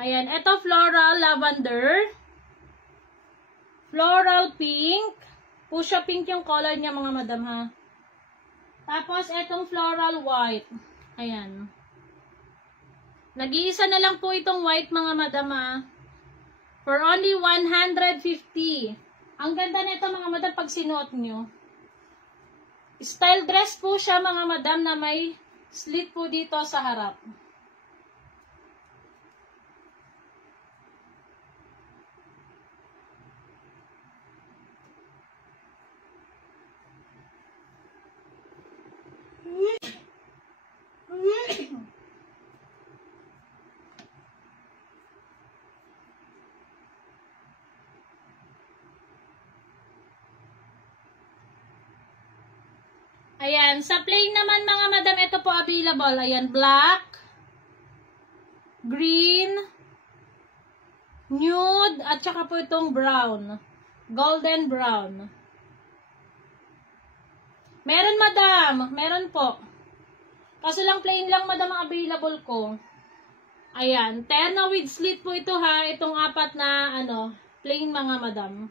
Ayan, ito floral lavender. Floral pink. Fuchsia pink yung color niya mga madam ha. Tapos, etong floral white. Ayan. Nag-iisa na lang po itong white mga madam ha. For only 150. Ang ganda nito mga madam pag sinuot nyo. Style dress po siya mga madam na may slit po dito sa harap. Ayan, sa plain naman mga madam, ito po available. Ayan, black, green, nude, at saka po itong brown. Golden brown. Meron madam, meron po. Kaso lang plain lang madam ang available ko. Ayan, terno with slit po ito ha. Itong apat na plain mga madam.